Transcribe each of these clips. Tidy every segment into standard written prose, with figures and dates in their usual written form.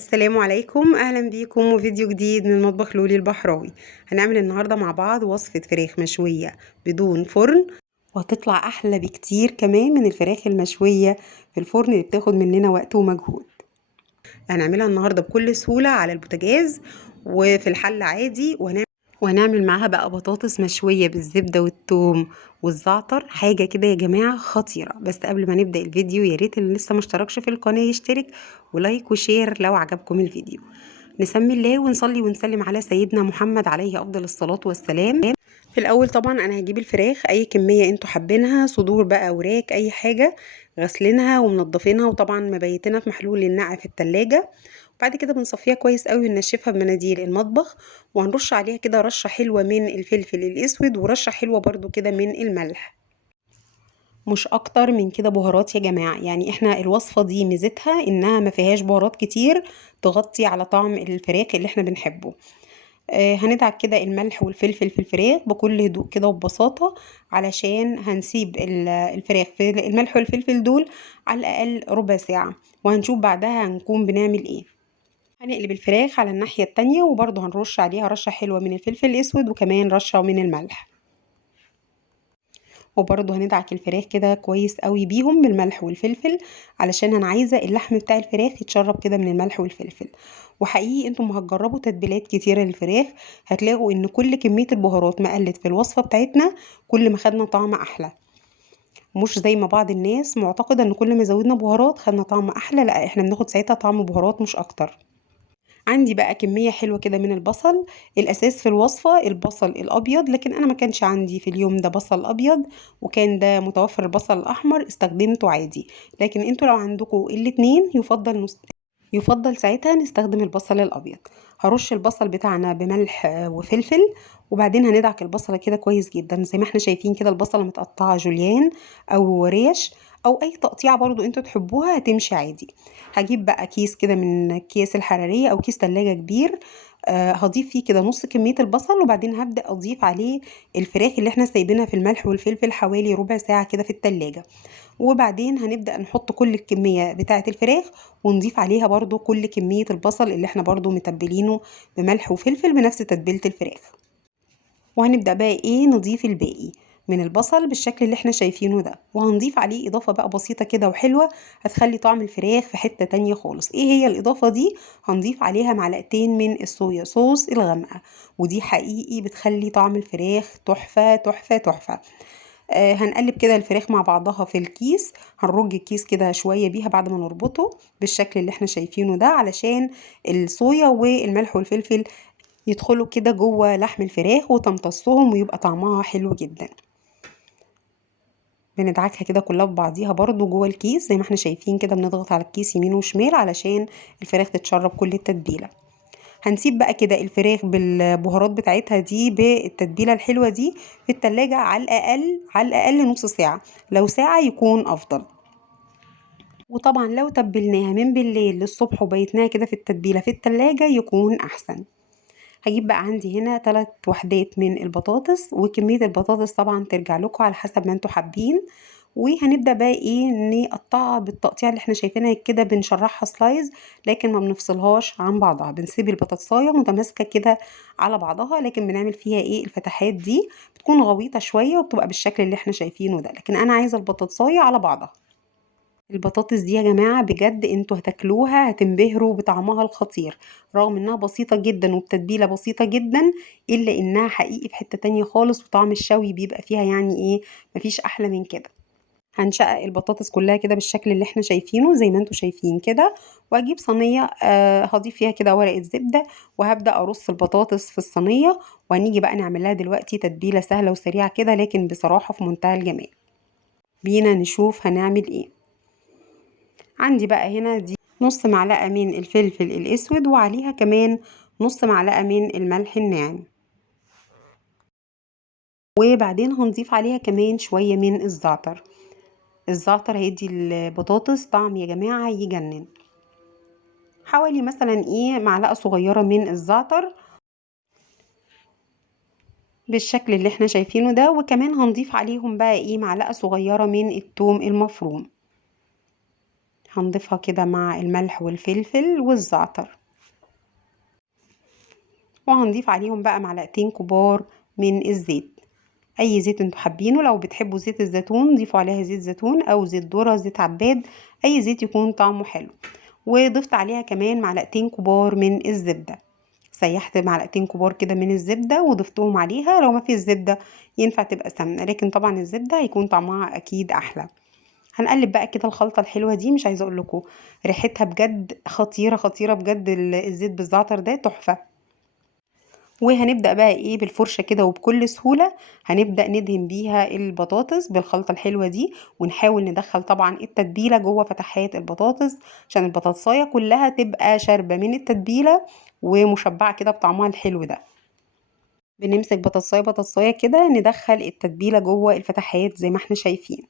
السلام عليكم، اهلا بيكم وفيديو جديد من مطبخ لولي البحراوي. هنعمل النهارده مع بعض وصفه فراخ مشويه بدون فرن، وهتطلع احلى بكتير كمان من الفراخ المشويه في الفرن اللي بتاخد مننا وقت ومجهود. هنعملها النهارده بكل سهوله على البوتاجاز وفي الحل عادي، وهنعمل معاها بقى بطاطس مشويه بالزبده والثوم والزعتر. حاجه كده يا جماعه خطيره. بس قبل ما نبدا الفيديو، يا ريت اللي لسه ما اشتركش في القناه يشترك، ولايك وشير لو عجبكم الفيديو. نسمي الله ونصلي ونسلم على سيدنا محمد عليه افضل الصلاه والسلام. في الاول طبعا انا هجيب الفراخ اي كميه انتوا حابينها، صدور بقى، وراك، اي حاجه، غسلينها ومنضفينها وطبعا مبيتينها في محلول النقع في التلاجة. بعد كده بنصفيها كويس قوي وننشفها بمناديل المطبخ، وهنرش عليها كده رشه حلوه من الفلفل الاسود ورشه حلوه برضو كده من الملح، مش اكتر من كده بهارات يا جماعه. يعني احنا الوصفه دي ميزتها انها ما فيهاش بهارات كتير تغطي على طعم الفراخ اللي احنا بنحبه. هندعك كده الملح والفلفل في الفراخ بكل هدوء كده وببساطة، علشان هنسيب الفراخ في الملح والفلفل دول على الأقل ربع ساعة، وهنشوف بعدها هنكون بنعمل ايه. هنقلب الفراخ على الناحية التانية، وبرضه هنرش عليها رشة حلوة من الفلفل الأسود وكمان رشة من الملح، وبرضه هندعك الفراخ كده كويس قوي بيهم بالملح والفلفل، علشان انا عايزه اللحم بتاع الفراخ يتشرب كده من الملح والفلفل. وحقيقي انتم هتجربوا تتبيلات كتيره للفراخ، هتلاقوا ان كل كميه البهارات ما قلت في الوصفه بتاعتنا كل ما خدنا طعم احلى. مش زي ما بعض الناس معتقده ان كل ما زودنا بهارات خدنا طعم احلى، لا، احنا بناخد ساعتها طعم بهارات مش اكتر. عندي بقى كمية حلوة كده من البصل. الأساس في الوصفة البصل الأبيض، لكن أنا ما كانش عندي في اليوم ده بصل أبيض، وكان ده متوفر البصل الأحمر، استخدمته عادي. لكن انتوا لو عندكم الاتنين يفضل ساعتها نستخدم البصل الأبيض. هرش البصل بتاعنا بملح وفلفل، وبعدين هندعك البصلة كده كويس جدا زي ما احنا شايفين كده. البصلة متقطعة جوليان أو ريش أو أي تقطيع برضو انتوا تحبوها هتمشي عادي. هجيب بقى كيس كده من أكياس الحرارية أو كيس تلاجة كبير، هضيف فيه كده نص كمية البصل، وبعدين هبدأ أضيف عليه الفراخ اللي احنا سايبينها في الملح والفلفل حوالي ربع ساعة كده في التلاجة. وبعدين هنبدأ نحط كل الكمية بتاعة الفراخ، ونضيف عليها برضو كل كمية البصل اللي احنا برضو متبلينه بملح وفلفل بنفس تتبيلة الفراخ. وهنبدأ بقى ايه نضيف الباقي من البصل بالشكل اللي احنا شايفينه ده، وهنضيف عليه اضافة بقى بسيطة كده وحلوة هتخلي طعم الفراخ في حتة تانية خالص. ايه هي الاضافة دي؟ هنضيف عليها معلقتين من الصويا صوص الغامقة، ودي حقيقي بتخلي طعم الفراخ تحفة تحفة تحفة. هنقلب كده الفراخ مع بعضها في الكيس. هنرج الكيس كده شوية بيها بعد ما نربطه بالشكل اللي احنا شايفينه ده، علشان الصويا والملح والفلفل يدخلوا كده جوه لحم الفراخ وتمتصهم ويبقى طعمها حلو جدا. بندعكها كده كلها ببعضيها برضو جوه الكيس زي ما احنا شايفين كده، بنضغط على الكيس يمين وشمال علشان الفراخ تتشرب كل التتبيلة. هنسيب بقى كده الفراخ بالبهارات بتاعتها دي بالتتبيلة الحلوة دي في التلاجة على الأقل على الأقل نص ساعة، لو ساعة يكون أفضل. وطبعا لو تبلناها من بالليل للصبح وبيتناها كده في التتبيلة في التلاجة يكون أحسن. هجيب بقى عندي هنا 3 وحدات من البطاطس، وكمية البطاطس طبعا ترجع لكم على حسب ما انتوا حابين. وهنبدأ بقى ايه نقطعها بالتقطيع اللي احنا شايفينها كده، بنشرحها سلايز لكن ما بنفصلهاش عن بعضها، بنسيب البطاطساية متماسكة كده على بعضها، لكن بنعمل فيها ايه الفتحات دي بتكون غويطة شوية وبتبقى بالشكل اللي احنا شايفينه ده، لكن انا عايزة البطاطساية على بعضها. البطاطس دي يا جماعة بجد انتوا هتاكلوها هتنبهروا بطعمها الخطير، رغم انها بسيطة جدا وبتتبيلة بسيطة جدا، الا انها حقيقي في حتة تانية خالص، وطعم الشوي بيبقى فيها يعني ايه، مفيش احلى من كده. هنشقق البطاطس كلها كده بالشكل اللي احنا شايفينه زي ما انتوا شايفين كده، واجيب صينية هضيف فيها كده ورقة زبدة، وهبدأ ارص البطاطس في الصينية. وهنيجي بقى نعملها دلوقتي تتبيلة سهلة وسريعة كده، لكن بصراحة في منتهى الجمال. بينا نشوف هنعمل ايه. عندي بقى هنا دي نص معلقة من الفلفل الأسود، وعليها كمان نص معلقة من الملح الناعم، وبعدين هنضيف عليها كمان شوية من الزعتر. الزعتر هيدي البطاطس طعم يا جماعة يجنن. حوالي مثلا ايه معلقة صغيرة من الزعتر بالشكل اللي احنا شايفينه ده، وكمان هنضيف عليهم بقى ايه معلقة صغيرة من الثوم المفروم. هنضيفها كده مع الملح والفلفل والزعتر، وهنضيف عليهم بقى معلقتين كبار من الزيت، اي زيت انتوا حابينه. لو بتحبوا زيت الزيتون ضيفوا عليها زيت زيتون او زيت ذرة، زيت عباد، اي زيت يكون طعمه حلو. وضفت عليها كمان معلقتين كبار من الزبدة، سيحت معلقتين كبار كده من الزبدة وضفتهم عليها. لو ما في الزبدة ينفع تبقى سمنة، لكن طبعا الزبدة هيكون طعمها اكيد احلى. هنقلب بقى كده الخلطة الحلوة دي، مش عايزة اقول لكم ريحتها بجد خطيرة خطيرة بجد، الزيت بالزعتر ده تحفة. وهنبدأ بقى ايه بالفرشة كده وبكل سهولة هنبدأ ندهن بيها البطاطس بالخلطة الحلوة دي، ونحاول ندخل طبعا التتبيلة جوه فتحات البطاطس عشان البطاطساية كلها تبقى شاربة من التتبيلة ومشبعة كده بطعمها الحلو ده. بنمسك بطاطساية بطاطساية كده ندخل التتبيلة جوه الفتحات زي ما احنا شايفين.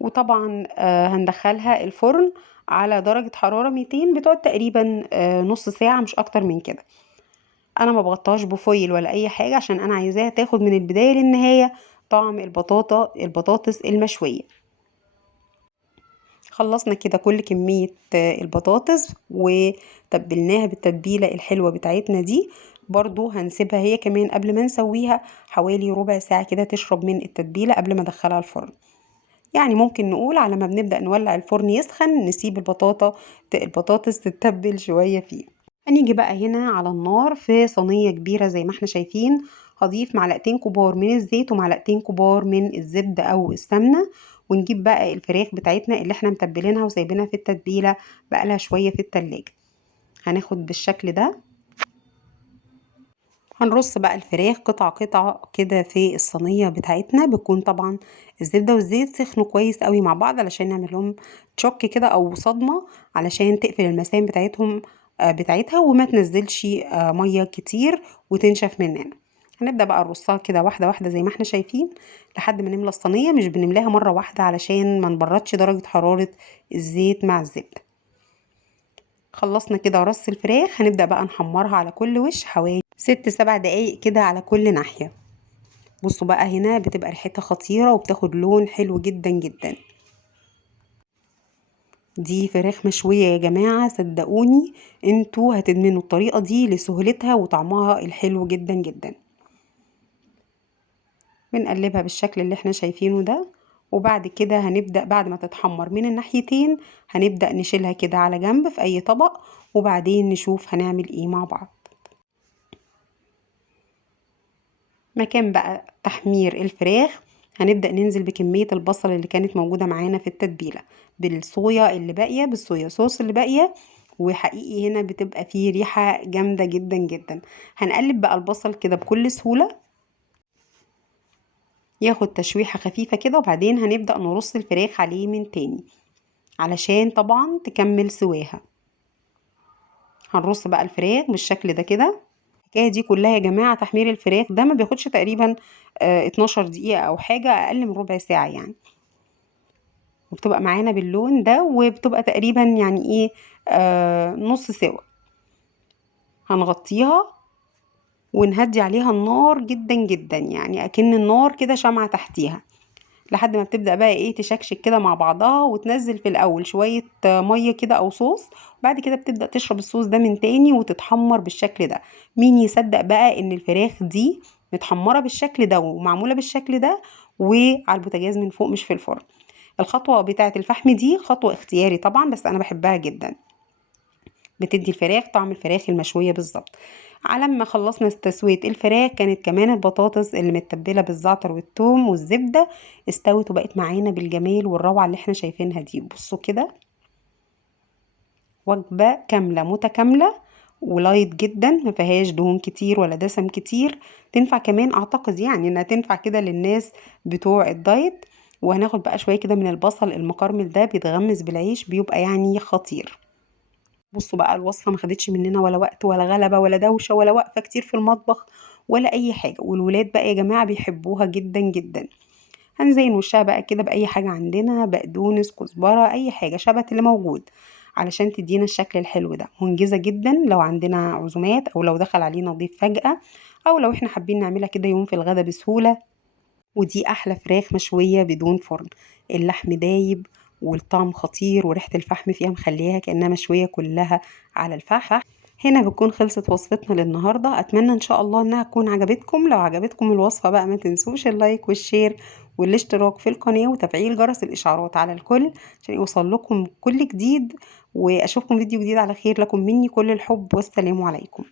وطبعا هندخلها الفرن على درجة حرارة 200، بتقعد تقريبا نص ساعة مش اكتر من كده. انا ما بغطاش بفويل ولا اي حاجه عشان انا عايزاها تاخد من البدايه للنهايه طعم البطاطس المشويه. خلصنا كده كل كميه البطاطس وتبلناها بالتتبيله الحلوه بتاعتنا دي. برضو هنسيبها هي كمان قبل ما نسويها حوالي ربع ساعه كده تشرب من التتبيله قبل ما ادخلها الفرن. يعني ممكن نقول على ما بنبدأ نولع الفرن يسخن نسيب البطاطس تتبل شويه فيه. هنيجي بقى هنا على النار في صينية كبيرة زي ما احنا شايفين، هضيف معلقتين كبار من الزيت ومعلقتين كبار من الزبدة او السمنة، ونجيب بقى الفراخ بتاعتنا اللي احنا متبلينها وسايبينها في التتبيلة بقالها شوية في التلاجة. هناخد بالشكل ده، هنرص بقى الفراخ قطع قطع كده في الصينية بتاعتنا. بتكون طبعا الزبدة والزيت سخنوا كويس قوي مع بعض علشان نعمل لهم تشوك كده او صدمة، علشان تقفل المسام بتاعتهم بتاعتها وما تنزلش مية كتير وتنشف مننا. هنبدأ بقى نرصها كده واحدة واحدة زي ما احنا شايفين لحد ما نملى الصينية، مش بنملاها مرة واحدة علشان ما نبردش درجة حرارة الزيت مع الزبدة. خلصنا كده رص الفراخ، هنبدأ بقى نحمرها على كل وش حوالي 6 7 دقايق كده على كل ناحية. بصوا بقى هنا بتبقى ريحتها خطيرة وبتاخد لون حلو جدا جدا. دي فراخ مشوية يا جماعة، صدقوني انتوا هتدمنوا الطريقة دي لسهولتها وطعمها الحلو جدا جدا. بنقلبها بالشكل اللي احنا شايفينه ده، وبعد كده هنبدأ بعد ما تتحمر من الناحيتين هنبدأ نشيلها كده على جنب في اي طبق، وبعدين نشوف هنعمل ايه مع بعض. مكان بقى تحمير الفراخ هنبدأ ننزل بكمية البصل اللي كانت موجودة معانا في التتبيلة، بالصويا اللي باقية، بالصويا صوص اللي باقية، وحقيقي هنا بتبقى فيه ريحة جامدة جدا جدا. هنقلب بقى البصل كده بكل سهولة ياخد تشويحة خفيفة كده، وبعدين هنبدأ نرص الفراخ عليه من تاني علشان طبعا تكمل سواها. هنرص بقى الفراخ بالشكل ده كده. الحكايه دي كلها يا جماعه تحمير الفراخ ده ما بياخدش تقريبا 12 دقيقه او حاجه، اقل من ربع ساعه يعني، وبتبقى معانا باللون ده وبتبقى تقريبا يعني ايه نص سوا. هنغطيها ونهدي عليها النار جدا جدا، يعني اكن النار كده شمعة تحتيها لحد ما بتبدأ بقى ايه تشكشك كده مع بعضها، وتنزل في الاول شوية مية كده او صوص، وبعد كده بتبدأ تشرب الصوص ده من تاني وتتحمر بالشكل ده. مين يصدق بقى ان الفراخ دي متحمرة بالشكل ده ومعمولة بالشكل ده وعلى البوتاجاز من فوق مش في الفرن. الخطوة بتاعة الفحم دي خطوة اختياري طبعا، بس انا بحبها جدا، بتدي الفراخ طعم الفراخ المشوية بالظبط. على ما خلصنا تسوية الفراخ كانت كمان البطاطس اللي متبلة بالزعتر والثوم والزبدة استوت وبقت معانا بالجمال والروعة اللي احنا شايفينها دي. بصوا كده وجبة كاملة متكاملة ولايت جدا، ما فيهاش دهون كتير ولا دسم كتير. تنفع كمان اعتقد يعني انها تنفع كده للناس بتوع الدايت. وهناخد بقى شوية كده من البصل المكرمل ده بيتغمس بالعيش بيبقى يعني خطير. بصوا بقى الوصفة ما خدتش مننا ولا وقت ولا غلبة ولا دوشة ولا وقفة كتير في المطبخ ولا أي حاجة، والولاد بقى يا جماعة بيحبوها جدا جدا. هنزين وشها بقى كده بأي حاجة عندنا، بقدونس، كزبرة، أي حاجة شبت اللي موجود علشان تدينا الشكل الحلو ده. منجزة جدا لو عندنا عزومات أو لو دخل علينا ضيف فجأة، أو لو احنا حابين نعملها كده يوم في الغدا بسهولة. ودي أحلى فراخ مشوية بدون فرن، اللحم دايب والطعم خطير، وريحة الفحم فيها مخليها كأنها مشوية كلها على الفحم. هنا بتكون خلصت وصفتنا للنهاردة. أتمنى إن شاء الله إنها تكون عجبتكم. لو عجبتكم الوصفة بقى ما تنسوش اللايك والشير والاشتراك في القناة وتفعيل جرس الإشعارات على الكل عشان يوصل لكم كل جديد. وأشوفكم فيديو جديد على خير. لكم مني كل الحب والسلام عليكم.